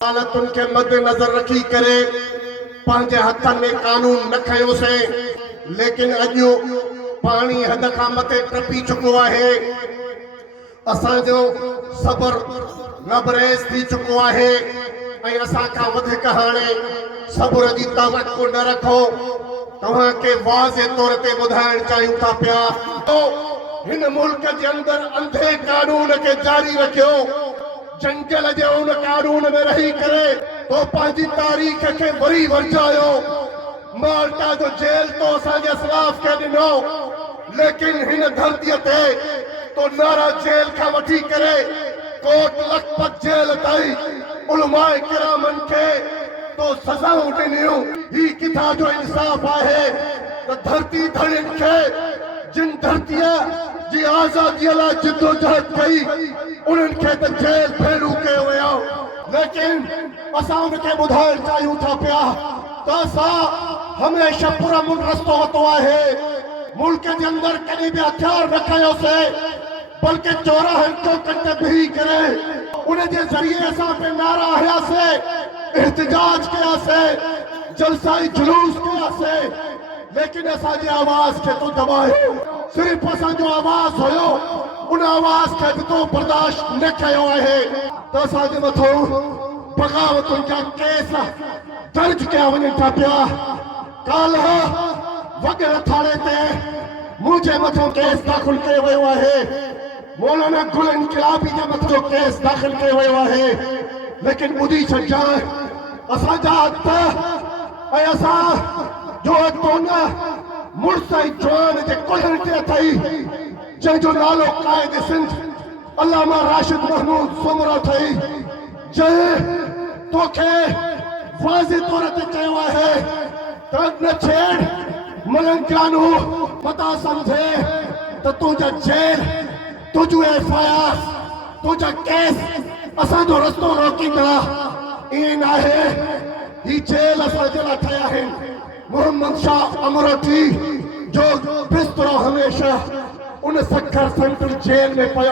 हालतुनि के मद्देनज़र रखी करे पंहिंजे हथनि में कानून न खयोसीं, लेकिन अॼु पाणी हद खां मथे टपी चुको आहे। असांजो सबर लबरेज़ थी चुको आहे ऐं असां खां वधीक हाणे सब्र जी तवक्को न रखो। तव्हांखे वाज़े तौर ते ॿुधाइण चाहियूं था पिया, हिन मुल्क जे अंदरि अंधे कानून खे जारी रखियो, जंगल जे उन कानून में रही करे तो पंहिंजी तारीख़ खे वरी वर्जायो। माल्टा जो जेल तो असांजे असलाफ खे ॾिनो, लेकिन हिन धरतीअ ते तो नारा जेल खां वठी करे कोट लखपत जेल ताईं उलमाए किरामन खे तो सज़ाऊं ॾिनियूं। ही किथां जो इंसाफ़ आहे त धरती धड़ियुनि खे जिन धरतीअ जी आज़ादीअ लाइ जिदोजहद कई उन्हनि खे त जेल भेड़ू कयो वियो, लेकिन असां उनखे ॿुधाइण चाहियूं था पिया त असां हमेशह पुरअमन रस्तो वरितो आहे। मुल्क जे अंदरि कॾहिं बि हथियार न खयोसीं, बल्कि चौराहनि चौकनि ते बीही करे उन जे ज़रिए असां पे नारा हयासीं, एहतिजाज कयासीं, जलसाई जुलूस कयासीं, लेकिन असांजी आवाज़ खे तो दबायो। सिर्फ़ असांजो आवाज़ हुयो, उन आवाज़ खे बि तो बर्दाश्त न कयो आहे त असांजे मथां बग़ावतुनि जा केस दर्ज कया वञनि था पिया। काल्ह वॻर थाणे ते मुंहिंजे मथां केस दाख़िल कयो वियो आहे, मौलाना गुल इनकलाबी जे मथां केस दाख़िल कयो वियो आहे, लेकिन ॿुधी छॾिजांइ असांजा हथ ऐं असां जो अॻितो न मुड़ुस ऐं जवान जे कुल्हनि ते अथई, जंहिंजो नालो क़ाइद सिंध अल्लामा राशिद महमूद सोमरा अथई, जंहिं तोखे वाज़े तौर ते चयो आहे त न छेड़ मलंग जानू पता सम्झे त तुंहिंजा जेल तुंहिंजूं FIR तुंहिंजा केस असांजो रस्तो रोकींदा। ईअं न आहे, ही जेल असांजे लाइ ठहिया आहिनि। मोहम्मद शाह अमरोटी जो बिस्तरो हमेशह उन सखर सेंट्रल जेल में पियो।